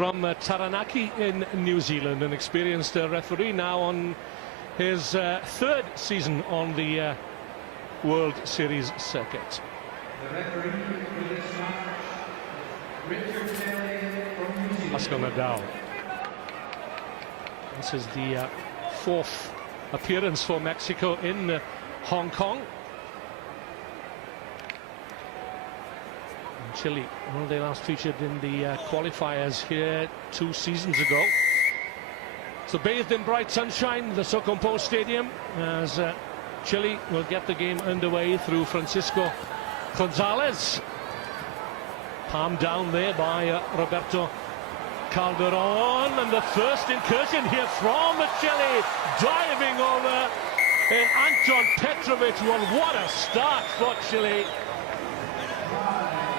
from Taranaki in New Zealand, an experienced referee now on his third season on the World Series circuit. Pascal Nadal. This is the fourth appearance for Mexico in Hong Kong. And Chile, well, they last featured in the qualifiers here 2 seasons ago. So bathed in bright sunshine, the Socompo Stadium, as Chile will get the game underway through Francisco Gonzalez. Palm down there by Roberto Calderon, and the first incursion here from Chile, diving over in Anton Petrovic. Well, what a start for Chile.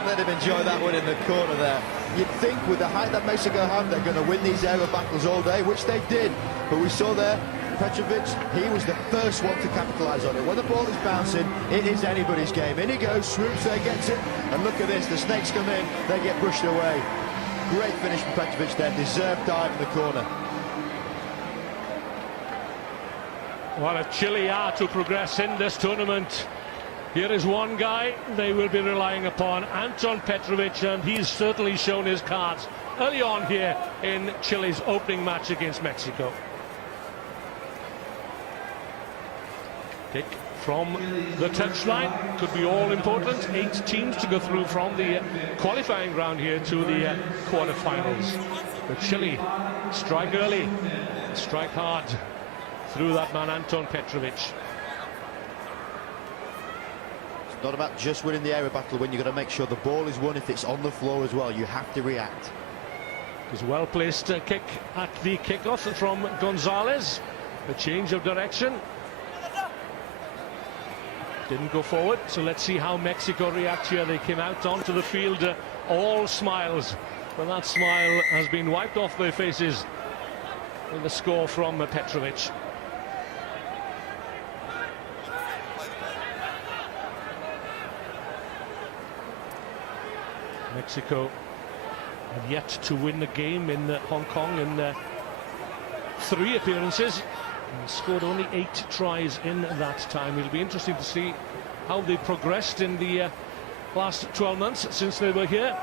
Let him enjoy that one in the corner there. You'd think with the height that Mexico have, they're going to win these aerial battles all day, which they did. But we saw there, Petrovic, he was the first one to capitalise on it. When the ball is bouncing, it is anybody's game. In he goes, swoops there, gets it, and look at this, the snakes come in, they get brushed away. Great finish from Petrovic there, deserved dive in the corner. What a Chile are to progress in this tournament. Here is one guy they will be relying upon, Anton Petrovic, and he's certainly shown his cards early on here in Chile's opening match against Mexico. Kick from the touchline could be all important. 8 teams to go through from the qualifying round here to the quarterfinals. But Chile strike early, strike hard through that man Anton Petrovic. It's not about just winning the area battle when you've got to make sure the ball is won. If it's on the floor as well, you have to react. It was a well-placed kick at the kickoff from Gonzalez. A change of direction. Didn't go forward, so let's see how Mexico react here. They came out onto the field all smiles, but that smile has been wiped off their faces with the score from Petrovic. Mexico have yet to win a game in Hong Kong in 3 appearances. And scored only 8 tries in that time. It'll be interesting to see how they progressed in the last 12 months since they were here.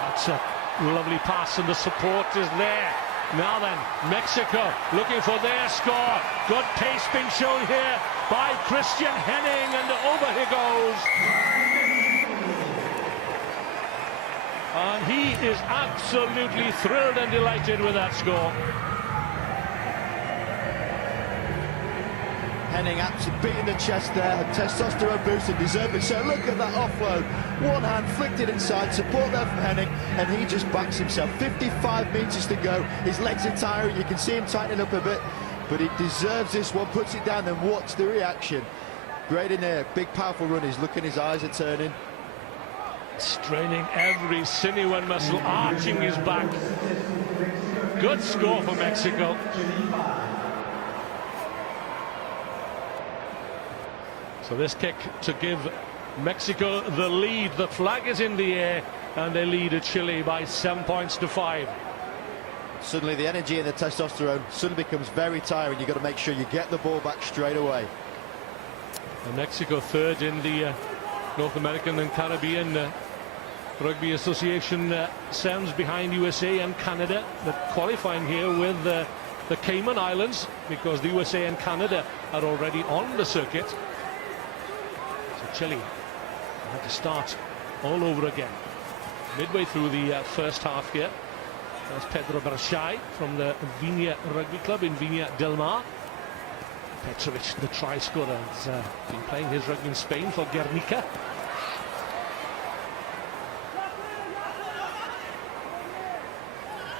That's a lovely pass, and the support is there. Now then, Mexico looking for their score. Good pace being shown here by Christian Henning, and over he goes. And he is absolutely thrilled and delighted with that score. Henning absolutely beating the chest there, testosterone boosted, deserved it. So look at that offload. One hand flicked it inside, support there from Henning, and he just backs himself. 55 metres to go. His legs are tiring, you can see him tightening up a bit, but he deserves this one. Puts it down, then watch the reaction. Great in there, big powerful run. He's looking, his eyes are turning. Straining every sinew and muscle, arching his back. Good score for Mexico. So this kick to give Mexico the lead. The flag is in the air, and they lead Chile by 7 points to 5. Suddenly the energy and the testosterone suddenly becomes very tiring. You've got to make sure you get the ball back straight away. And Mexico third in the North American and Caribbean Rugby Association sounds behind USA and Canada, but qualifying here with the Cayman Islands, because the USA and Canada are already on the circuit. So Chile had to start all over again. Midway through the first half here, there's Pedro Berchai from the Viña Rugby Club in Viña del Mar. Petrovic, the try scorer, has been playing his rugby in Spain for Guernica.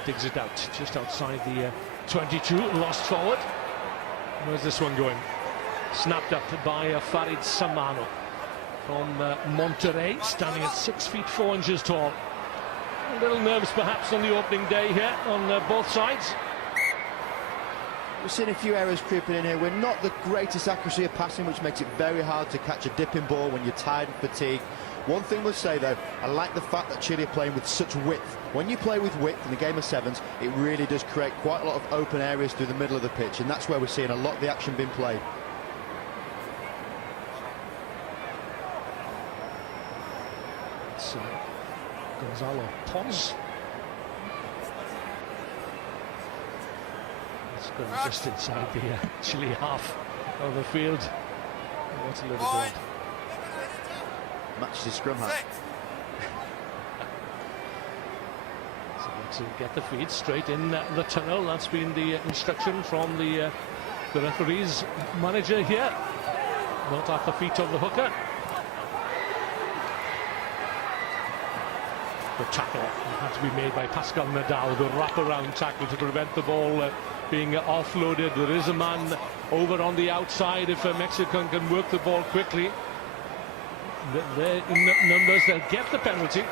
Digs it out just outside the 22, lost forward. Where's this one going? Snapped up by Farid Samano from Monterrey, standing at 6 feet 4 inches tall. A little nerves perhaps on the opening day here on both sides. We've seen a few errors creeping in here. We're not the greatest accuracy of passing, which makes it very hard to catch a dipping ball when you're tired and fatigued. One thing we'll say, though, I like the fact that Chile are playing with such width. When you play with width in the game of sevens, it really does create quite a lot of open areas through the middle of the pitch, and that's where we're seeing a lot of the action being played. It's Gonzalo Pons. It's going just inside the Chile half of the field. What's a little bit. Matches his scrum half. So to get the feet straight in the tunnel. That's been the instruction from the referee's manager here. Not at the feet of the hooker. The tackle had to be made by Pascal Nadal, the wraparound tackle to prevent the ball being offloaded. There is a man over on the outside if Mexico can work the ball quickly. They're in numbers, they'll get the penalty.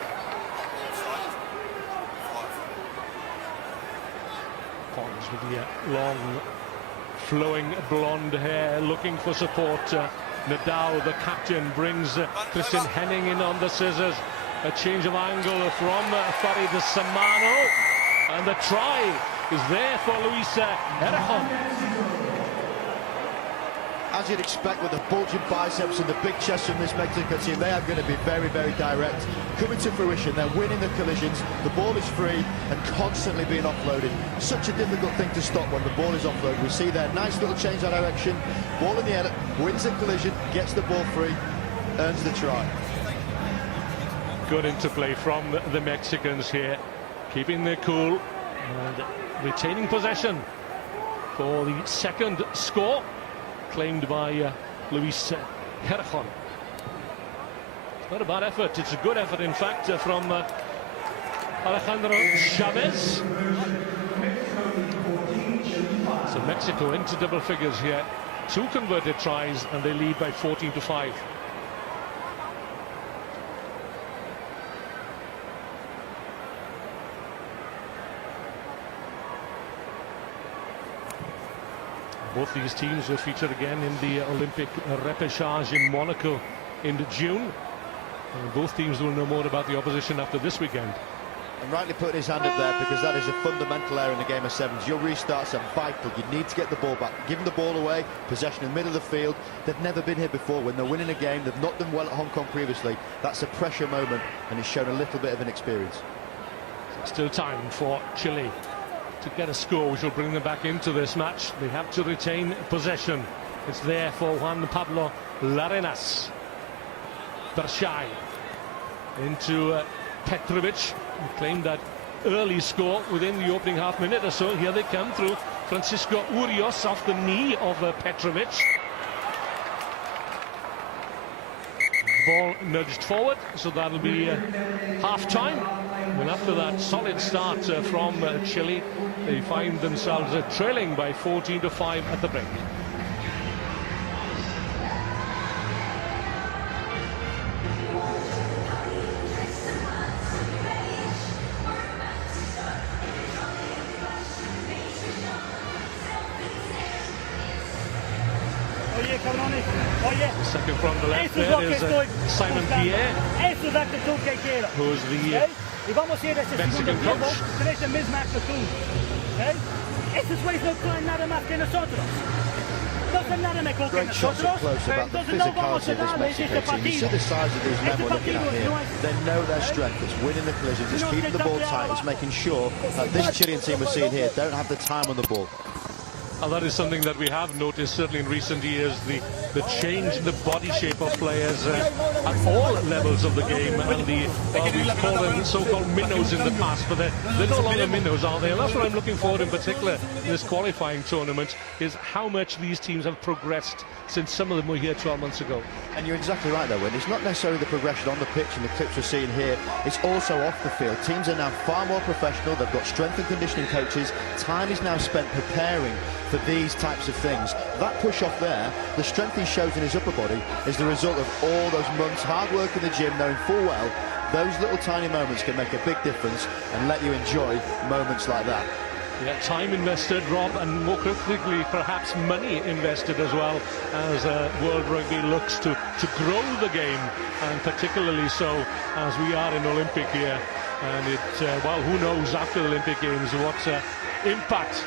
Pons with the long, flowing blonde hair, looking for support. Nadal, the captain, brings Christian Henning in on the scissors. A change of angle from Farid Samano, and the try is there for Luis Errejón. As you'd expect, with the bulging biceps and the big chest from this Mexican team, they are going to be very, very direct. Coming to fruition, they're winning the collisions, the ball is free and constantly being offloaded. Such a difficult thing to stop when the ball is offloaded. We see there, nice little change of direction, ball in the air, wins the collision, gets the ball free, earns the try. Good interplay from the Mexicans here, keeping their cool and retaining possession for the second score, claimed by Luis Errejón. It's not a bad effort, it's a good effort in fact from Alejandro Chavez. So Mexico into double figures here, 2 converted tries, and they lead by 14-5. Both these teams will feature again in the Olympic repechage in Monaco in June. And both teams will know more about the opposition after this weekend. And rightly putting his hand up there, because that is a fundamental error in the game of sevens. Your restarts are vital. You need to get the ball back. Giving the ball away, possession in the middle of the field. They've never been here before. When they're winning a game, they've not done well at Hong Kong previously. That's a pressure moment, and he's shown a little bit of inexperience. Still time for Chile to get a score which will bring them back into this match. They have to retain possession. It's there for Juan Pablo Larenas. Bershai into Petrovic, who claimed that early score within the opening half minute or so. Here they come through Francisco Urios off the knee of Petrovic. Ball nudged forward, so that'll be half-time. And after that solid start from Chile, they find themselves trailing by 14-5 at the break. Second from the left there is Simon Pierre, who's the Mexican coach. Great shots up close about the physicality of this Mexico team. You see the size of these men we're looking at here. They know their strength. It's winning the collisions, it's keeping the ball tight, it's making sure that this Chilean team we're seeing here don't have the time on the ball. And that is something that we have noticed certainly in recent years, the change in the body shape of players at all levels of the game, and we call them so-called minnows in the past, but they're no longer minnows, are they? And that's what I'm looking forward in particular in this qualifying tournament, is how much these teams have progressed since some of them were here 12 months ago. And you're exactly right though, Wayne. It's not necessarily the progression on the pitch and the clips we're seeing here, it's also off the field. Teams are now far more professional, they've got strength and conditioning coaches, time is now spent preparing for these types of things. That push off there, the strength he shows in his upper body, is the result of all those months hard work in the gym, knowing full well those little tiny moments can make a big difference and let you enjoy moments like that. Yeah, time invested, Rob, and more critically, perhaps money invested as well, as World Rugby looks to grow the game, and particularly so as we are in Olympic year. And it, well, who knows after the Olympic Games what impact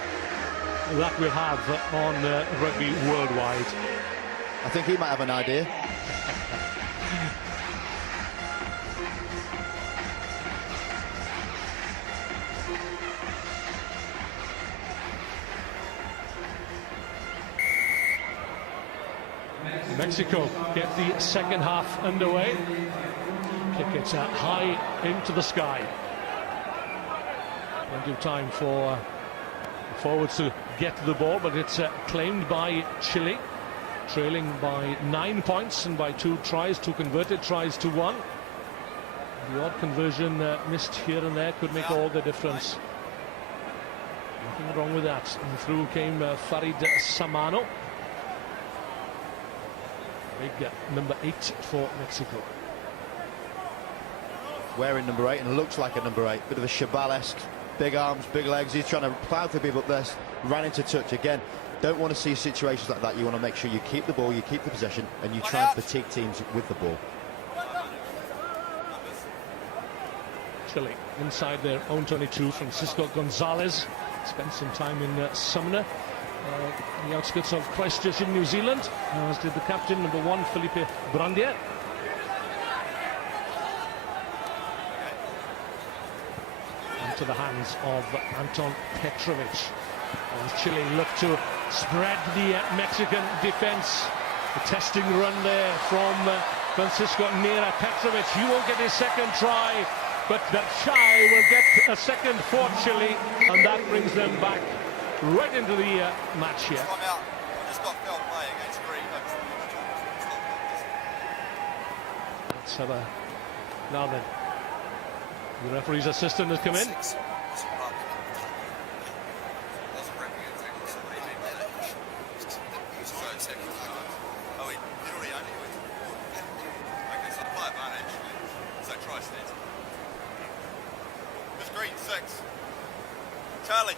that will have on rugby worldwide. I think he might have an idea. Mexico get the second half underway. Kick it high into the sky. Plenty of time for forwards to get to the ball, but it's claimed by Chile, trailing by 9 points and by 2 tries, 2 converted tries to 1. The odd conversion missed here and there could make all the difference. Nothing wrong with that. And through came Farid Samano. Big number 8 for Mexico. Wearing number 8 and looks like a number 8. Bit of a Chabal-esque. Big arms, big legs. He's trying to plough through people up there. Ran into touch again. Don't want to see situations like that. You want to make sure you keep the ball, you keep the possession, and you try and fatigue teams with the ball. Chile inside their own 22. Francisco Gonzalez spent some time in Sumner, the outskirts of Christchurch in New Zealand, as did the captain, number 1, Felipe Brandier. Into the hands of Anton Petrovic, as Chile look to spread the Mexican defense. The testing run there from Francisco Nera. Petrovic, he won't get his second try, but Berchai will get a second for Chile, and that brings them back right into the match here. Let's have a now then. The referee's assistant has come in. Green 6. Charlie,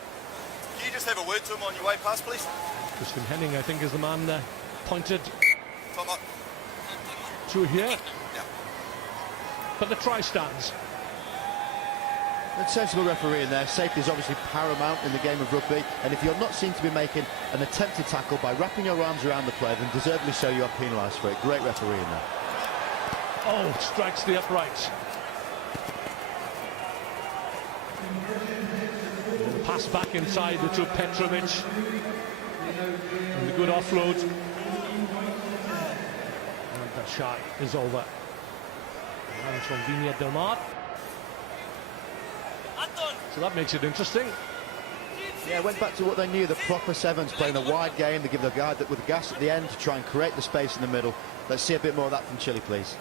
can you just have a word to him on your way past, please? Christian Henning, I think, is the man pointed Tom up. to here. Yeah. But the try stands. A sensible referee in there. Safety is obviously paramount in the game of rugby, and if you're not seen to be making an attempted tackle by wrapping your arms around the player, then deservedly so you are penalised for it. Great referee in there. Oh, strikes the upright. And the pass back inside to Petrovic. And the good offload. And that shot is over. And it's from Viña Del Mar. So that makes it interesting. Yeah, went back to what they knew, the proper sevens, playing a wide game. They give the guy with the gas at the end to try and create the space in the middle. Let's see a bit more of that from Chile, please.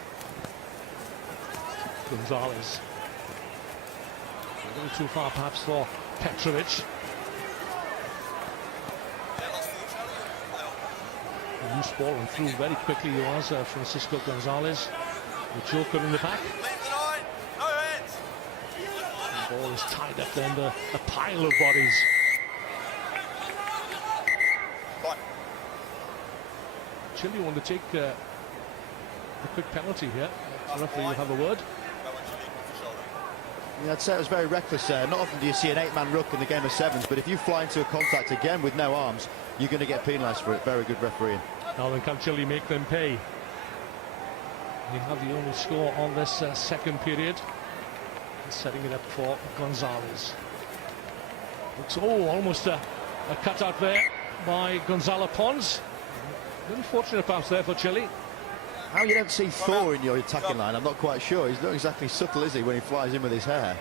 Gonzalez. A little too far perhaps for Petrovic. A loose ball and through very quickly he was Francisco Gonzalez. The joker in the back. The ball is tied up there under a pile of bodies. Chile want to take a quick penalty here. The referee will have a word. Yeah, I'd say it was very reckless there. Not often do you see an 8-man ruck in the game of sevens, but if you fly into a contact again with no arms, you're going to get penalised for it. Very good refereeing. Now then, can Chile make them pay? They have the only score on this second period. Setting it up for Gonzalez. Looks, almost a cutout there by Gonzalo Pons. Unfortunate perhaps there for Chile. How you don't see Thor in your attacking line, I'm not quite sure. He's not exactly subtle, is he, when he flies in with his hair?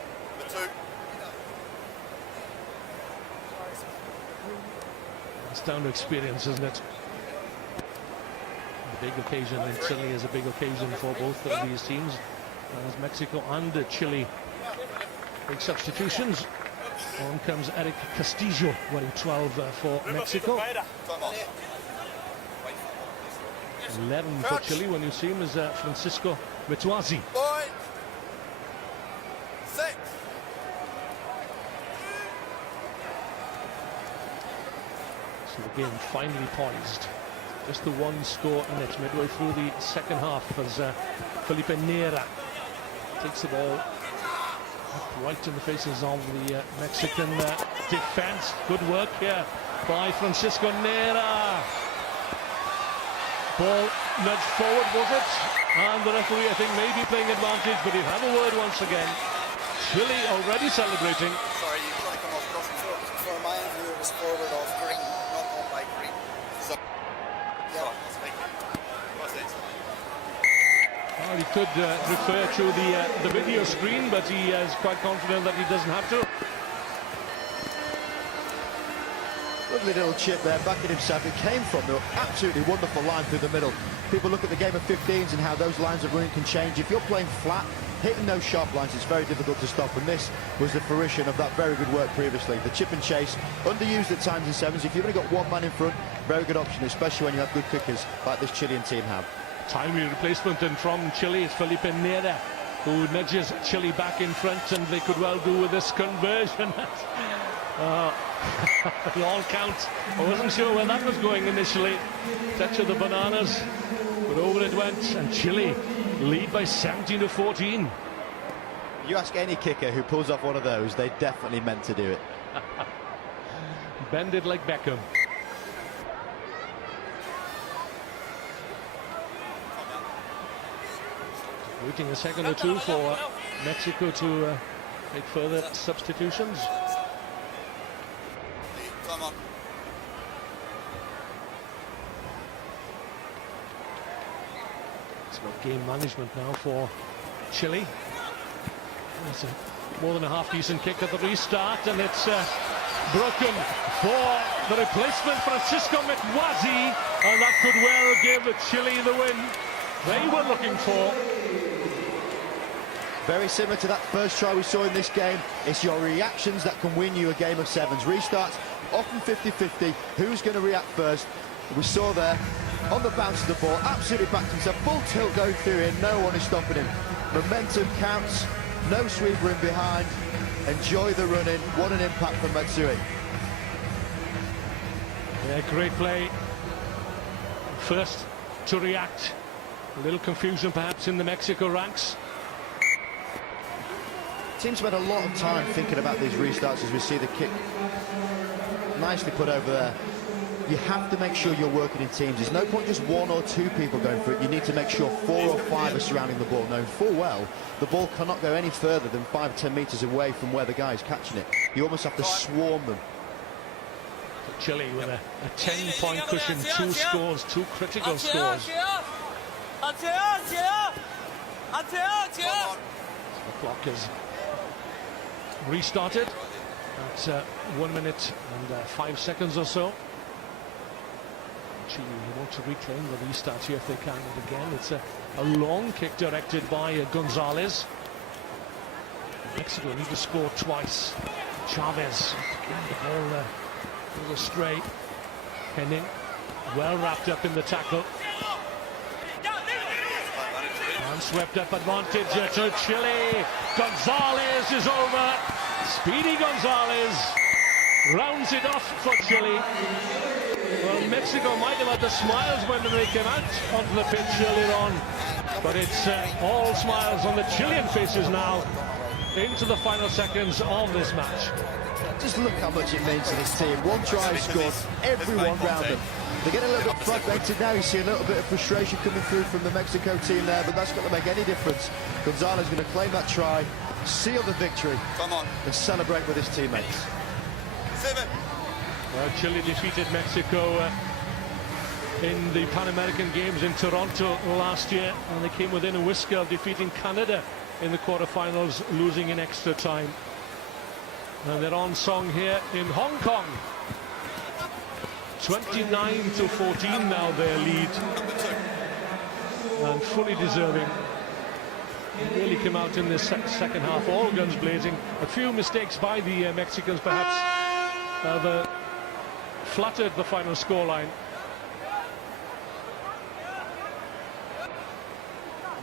It's down to experience, isn't it? A big occasion, and certainly is a big occasion for both of these teams, as Mexico and Chile. Big substitutions. On comes Eric Castillo, wearing 12 for Mexico. 11 for Chile when you see him is Francisco Metuazi. So the game finally poised. Just the one score in it midway through the second half as Felipe Neira takes the ball right in the faces of the Mexican defense. Good work here by Francisco Neira. Ball nudged forward, was it? And the referee, I think, may be playing advantage, but he'll have a word once again. Chile already celebrating. Sorry, you've got to come off crossing. For my view, it was forward off green, not on by green. So, yeah. What's it? Well, he could refer to the video screen, but he is quite confident that he doesn't have to. Lovely little chip there, backing himself. It came from the absolutely wonderful line through the middle. People look at the game of 15s and how those lines of running can change. If you're playing flat, hitting those sharp lines, it's very difficult to stop. And this was the fruition of that very good work previously. The chip and chase, underused at times in sevens. If you've only got one man in front, very good option, especially when you have good kickers like this Chilean team have. Timely replacement, and from Chile is Felipe Neira, who nudges Chile back in front, and they could well do with this conversion. It all counts. I wasn't sure where that was going initially. Touch of the bananas, but over it went, and Chile lead by 17-14. You ask any kicker who pulls off one of those, they definitely meant to do it. Bend it like Beckham. Waiting a second or two for Mexico to make further substitutions. Time up. It's about game management now for Chile. It's more than a half-decent kick at the restart, and it's broken for the replacement, Francisco Mcwazi, and that could well give Chile the win they were looking for. Very similar to that first try we saw in this game. It's your reactions that can win you a game of sevens. Restarts, often 50-50. Who's going to react first? We saw there, on the bounce of the ball, absolutely backed himself. Full tilt going through here. No one is stopping him. Momentum counts. No sweeper in behind. Enjoy the run-in. What an impact from Matsui. Yeah, great play. First to react. A little confusion perhaps in the Mexico ranks. Teams spent a lot of time thinking about these restarts as we see the kick nicely put over there. You have to make sure you're working in teams. There's no point just one or two people going for it. You need to make sure 4 or 5 are surrounding the ball, knowing full well the ball cannot go any further than 5 or 10 metres away from where the guy is catching it. You almost have to swarm them. Chile with a 10-point cushion, 2 scores, 2 critical scores. The clock is restarted at 1 minute and 5 seconds or so. Chile want to reclaim the restart here if they can. And again, it's a long kick directed by Gonzalez. Mexico need to score twice. Chavez, the ball goes astray. Henning, well wrapped up in the tackle. And swept up advantage to Chile. Gonzalez is over. Speedy Gonzalez rounds it off for Chile. Well, Mexico might have had the smiles when they came out onto the pitch earlier on, but it's all smiles on the Chilean faces now into the final seconds of this match. Just look how much it means to this team. One try scored, everyone round them. They get a little bit fragmented now. You see a little bit of frustration coming through from the Mexico team there, but that's not going to make any difference. Gonzalez going to claim that try, seal the victory, and celebrate with his teammates. 7. Well, Chile defeated Mexico in the Pan American Games in Toronto last year, and they came within a whisker of defeating Canada in the quarterfinals, losing in extra time. And they're on song here in Hong Kong. 29-14 now their lead, and fully deserving. They really came out in this second half, all guns blazing. A few mistakes by the Mexicans perhaps have flattered the final scoreline.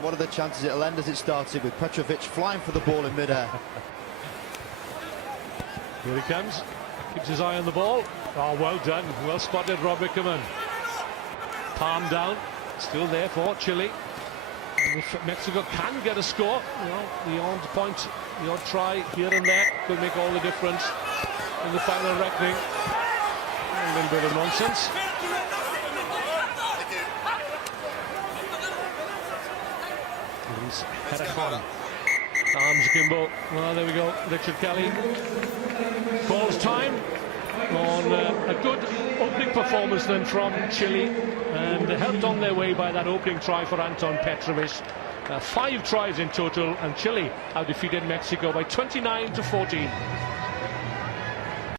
What are the chances it'll end as it started, with Petrovic flying for the ball in midair? Here he comes, keeps his eye on the ball, Oh, well done. Well spotted, Rob Wickerman. Palm down. Still there for Chile. And if Mexico can get a score, you know, the odd point, the odd try here and there could make all the difference in the final reckoning. A little bit of nonsense. Heracon. Arms akimbo. Well, there we go. Richard Kelly calls time on a good opening performance then from Chile, and helped on their way by that opening try for Anton Petrovic. 5 tries in total, and Chile have defeated Mexico by 29-14.